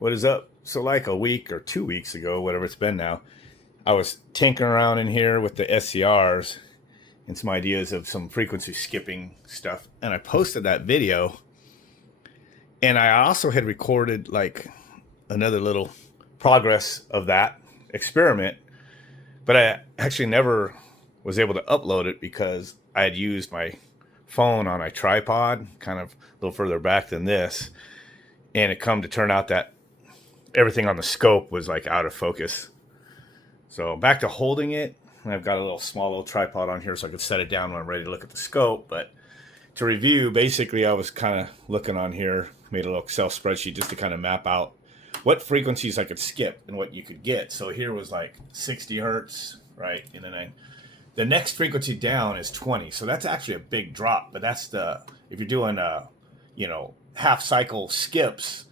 What is up? So like a week or 2 weeks ago, whatever it's been now, I was tinkering around in here with the SCRs and some ideas of some frequency skipping stuff. And I posted that video. And I also had recorded like another little progress of that experiment. But I actually never was able to upload it because I had used my phone on a tripod kind of a little further back than this. And it come to turn out that everything on the scope was like out of focus. So back to holding it. I've got a little tripod on here so I could set it down when I'm ready to look at the scope. But to review, basically I was kind of looking on here, made a little Excel spreadsheet just to kind of map out what frequencies I could skip and what you could get. So here was like 60 hertz, right? And then the next frequency down is 20. So that's actually a big drop, but that's if you're doing half cycle skips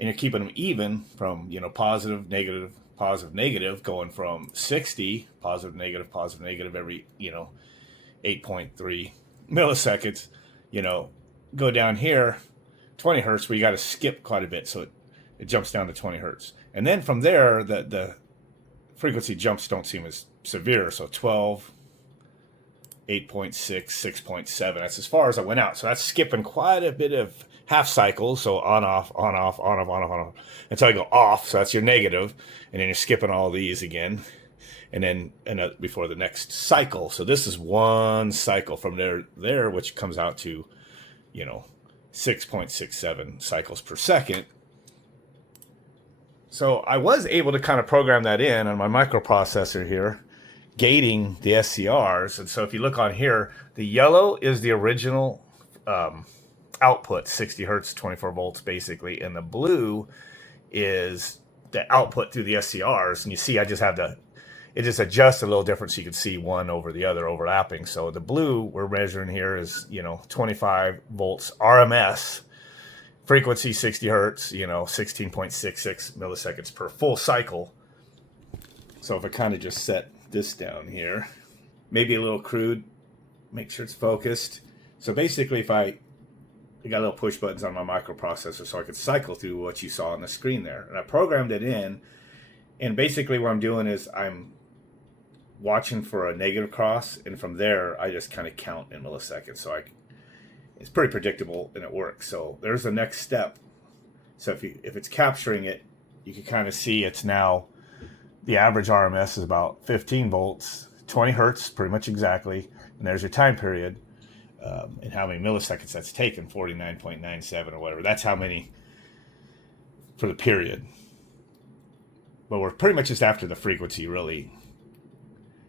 and you're keeping them even from, positive, negative, going from 60, positive, negative every, 8.3 milliseconds, go down here, 20 hertz, where you got to skip quite a bit. So it jumps down to 20 hertz. And then from there, the frequency jumps don't seem as severe. So 12, 8.6, 6.7. That's as far as I went out. So that's skipping quite a bit of half cycles. So on, off, on, off, on, off, on, off, on, off. Until I go off. So that's your negative. And then you're skipping all these again. And then before the next cycle. So this is one cycle from there, which comes out to, 6.67 cycles per second. So I was able to kind of program that in on my microprocessor here, gating the SCRs. And so if you look on here, the yellow is the original output, 60 hertz, 24 volts basically. And the blue is the output through the SCRs. And you see I just have it just adjusts a little different so you can see one over the other overlapping. So the blue we're measuring here is, 25 volts RMS. Frequency 60 hertz, 16.66 milliseconds per full cycle. So if I kind of just set this down here, maybe a little crude, make sure it's focused. So basically if I got little push buttons on my microprocessor so I could cycle through what you saw on the screen there. And I programmed it in, and basically what I'm doing is I'm watching for a negative cross, and from there I just kind of count in milliseconds. So it's pretty predictable and it works. So there's the next step. So if it's capturing it, you can kind of see it's now, the average RMS is about 15 volts, 20 hertz, pretty much exactly. And there's your time period and how many milliseconds that's taken, 49.97 or whatever. That's how many for the period. But we're pretty much just after the frequency, really.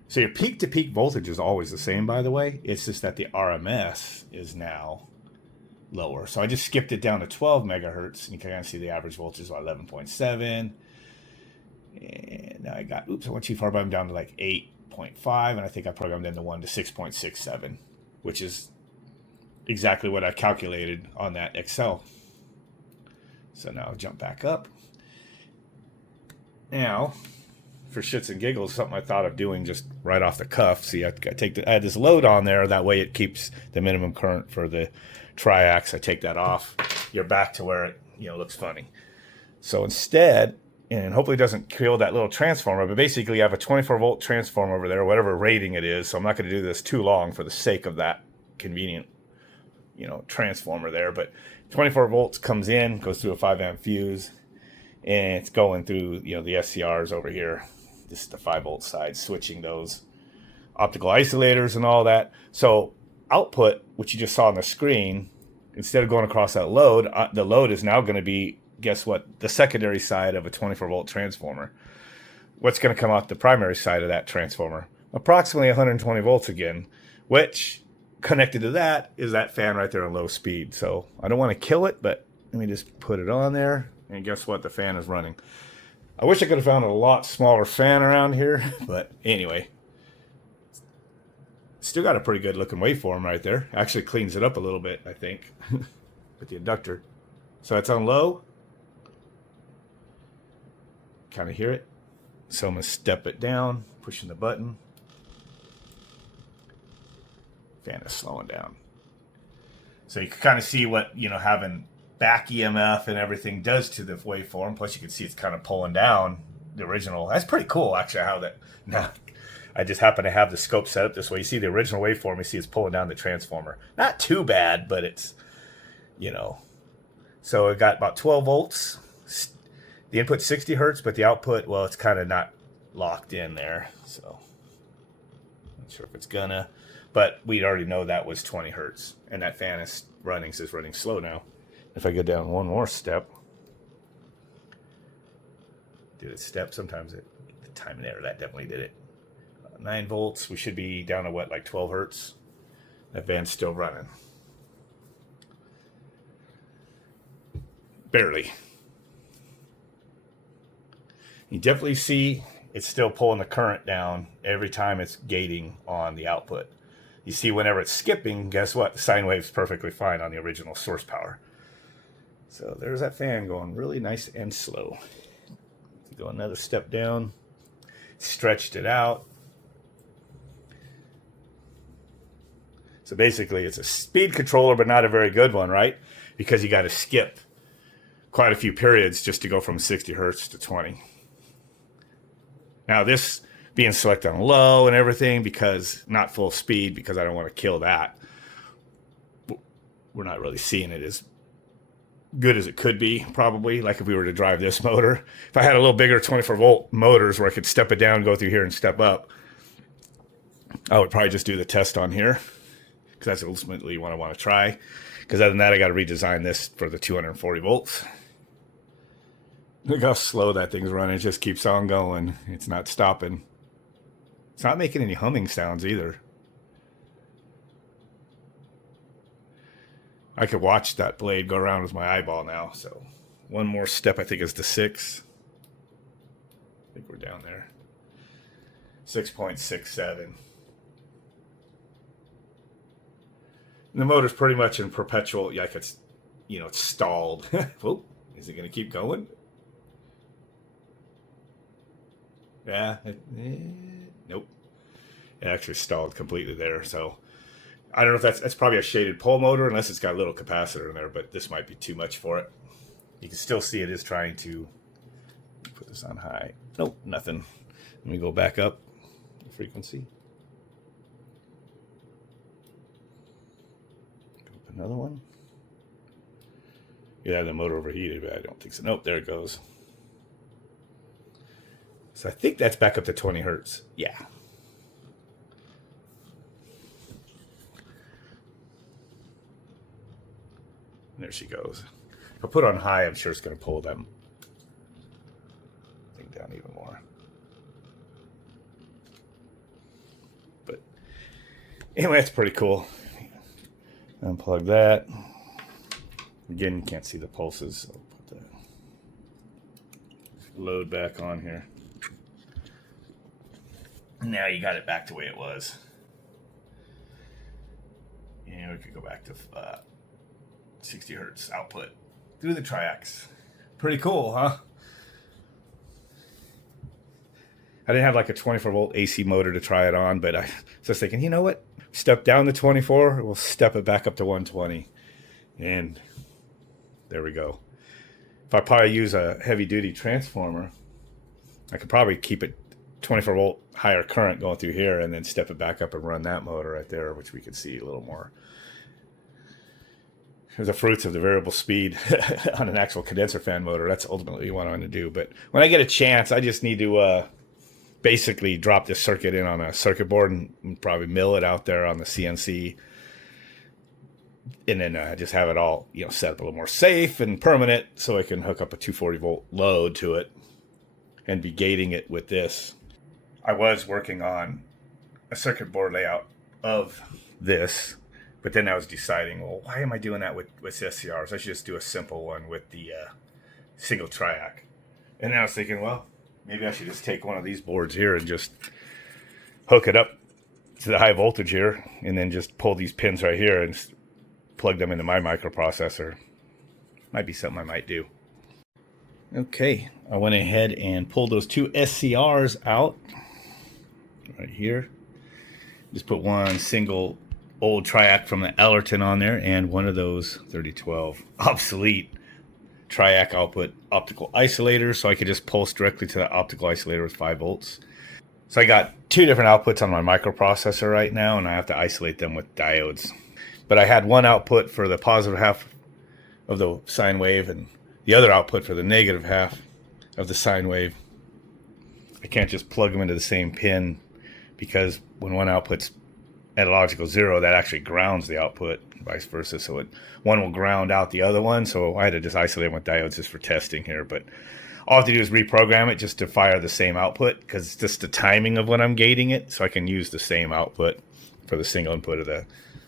So your peak-to-peak voltage is always the same, by the way. It's just that the RMS is now lower. So I just skipped it down to 12 megahertz, and you can kind of see the average voltage is about 11.7. And now I went too far, but I'm down to like 8.5, and I think I programmed in the one to 6.67, which is exactly what I calculated on that Excel. So now I'll jump back up. Now, for shits and giggles, something I thought of doing just right off the cuff. See, I had this load on there. That way it keeps the minimum current for the TRIACs. I take that off. You're back to where it looks funny. So instead, and hopefully it doesn't kill that little transformer, but basically I have a 24 volt transformer over there, whatever rating it is. So I'm not going to do this too long for the sake of that convenient, transformer there. But 24 volts comes in, goes through a 5 amp fuse, and it's going through, the SCRs over here. This is the 5 volt side, switching those optical isolators and all that. So output, which you just saw on the screen, instead of going across that load, the load is now going to be, guess what, the secondary side of a 24 volt transformer. What's going to come out the primary side of that transformer? Approximately 120 volts again, which connected to that is that fan right there on low speed. So I don't want to kill it, but let me just put it on there. And guess what? The fan is running. I wish I could have found a lot smaller fan around here, but anyway. Still got a pretty good looking waveform right there. Actually cleans it up a little bit, I think, with the inductor. So it's on low. Kind of hear it. So I'm going to step it down, pushing the button. Fan is slowing down. So you can kind of see what, having back EMF and everything does to the waveform. Plus you can see it's kind of pulling down the original. That's pretty cool, actually, how that... Now, I just happen to have the scope set up this way. You see the original waveform, you see it's pulling down the transformer. Not too bad, but it's, you know. So it got about 12 volts. The input 60 hertz, but the output, well, it's kind of not locked in there. So not sure if it's gonna, but we already know that was 20 hertz. And that fan is running slow now. If I go down one more step, did it step? Sometimes the time and error, that definitely did it. 9 volts, we should be down to what, like 12 hertz? That van's still running. Barely. You definitely see it's still pulling the current down every time it's gating on the output. You see whenever it's skipping, guess what? The sine wave's perfectly fine on the original source power. So there's that fan going really nice and slow. Go another step down. Stretched it out. So basically it's a speed controller, but not a very good one, right? Because you got to skip quite a few periods just to go from 60 hertz to 20. Now this being selected on low and everything, because not full speed, because I don't want to kill that. We're not really seeing it as good as it could be, probably, like if we were to drive this motor. If I had a little bigger 24 volt motors where I could step it down, go through here and step up, I would probably just do the test on here, because that's ultimately what I want to try. Because other than that, I got to redesign this for the 240 volts. Look how slow that thing's running. It just keeps on going. It's not stopping. It's not making any humming sounds either. I could watch that blade go around with my eyeball now. So one more step, I think, is the 6. I think we're down there. 6.67. And the motor's pretty much in perpetual, like it's, you know, it's stalled. Whoa, is it going to keep going? Yeah, nope. It actually stalled completely there. So I don't know if that's probably a shaded pole motor, unless it's got a little capacitor in there, but this might be too much for it. You can still see it is trying to put this on high. Nope, nothing. Let me go back up the frequency. Another one. Yeah, the motor overheated, but I don't think so. Nope, there it goes. So I think that's back up to 20 hertz. Yeah. There she goes. If I put it on high, I'm sure it's going to pull that thing down even more. But anyway, that's pretty cool. Unplug that. Again, you can't see the pulses. So I'll put the load back on here. Now you got it back the way it was. And we could go back to 60 hertz output through the TRIACs. Pretty cool, huh? I didn't have like a 24 volt AC motor to try it on, but I was just thinking, you know what? Step down to 24, we'll step it back up to 120. And there we go. If I probably use a heavy duty transformer, I could probably keep it 24 volt higher current going through here and then step it back up and run that motor right there, which we can see a little more. The fruits of the variable speed on an actual condenser fan motor. That's ultimately what I want to do. But when I get a chance, I just need to basically drop this circuit in on a circuit board and probably mill it out there on the CNC. And then just have it all, you know, set up a little more safe and permanent so I can hook up a 240 volt load to it and be gating it with this. I was working on a circuit board layout of this, but then I was deciding, well, why am I doing that with SCRs? I should just do a simple one with the single TRIAC. And then I was thinking, well, maybe I should just take one of these boards here and just hook it up to the high voltage here and then just pull these pins right here and plug them into my microprocessor. Might be something I might do. Okay, I went ahead and pulled those two SCRs out right here. Just put one single old TRIAC from the Ellerton on there, and one of those 3012 obsolete TRIAC output optical isolators, so I could just pulse directly to the optical isolator with 5 volts. So I got 2 different outputs on my microprocessor right now, and I have to isolate them with diodes. But I had one output for the positive half of the sine wave and the other output for the negative half of the sine wave. I can't just plug them into the same pin, because when one output's at a logical 0, that actually grounds the output, vice versa. So one will ground out the other one. So I had to just isolate them with diodes just for testing here. But all I have to do is reprogram it just to fire the same output, because it's just the timing of when I'm gating it. So I can use the same output for the single input of the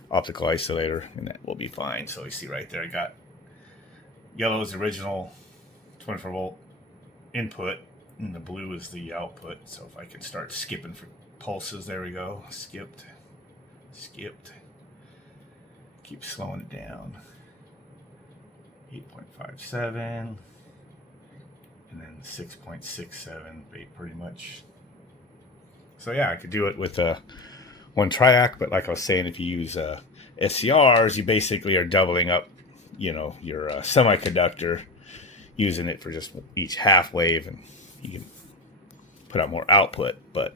optical isolator, and that will be fine. So you see right there, I got yellow is the original 24 volt input, and the blue is the output. So if I can start skipping for pulses, there we go. Skipped. Keep slowing it down. 8.57, and then 6.67, pretty much. So yeah, I could do it with one TRIAC, but like I was saying, if you use SCRs, you basically are doubling up, your semiconductor, using it for just each half wave, and you can put out more output. But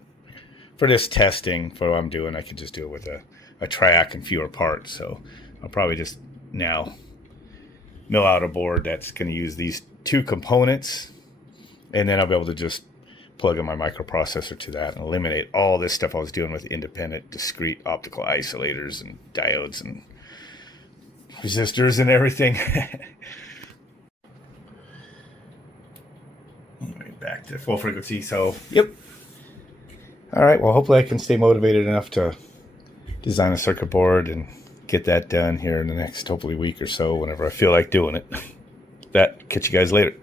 for this testing, for what I'm doing, I can just do it with a TRIAC and fewer parts. So I'll probably just now mill out a board that's going to use these 2 components, and then I'll be able to just plug in my microprocessor to that and eliminate all this stuff I was doing with independent, discrete optical isolators and diodes and resistors and everything. Anyway, back to full frequency. So, yep. All right, well, hopefully I can stay motivated enough to design a circuit board and get that done here in the next, hopefully, week or so, whenever I feel like doing it. Catch you guys later.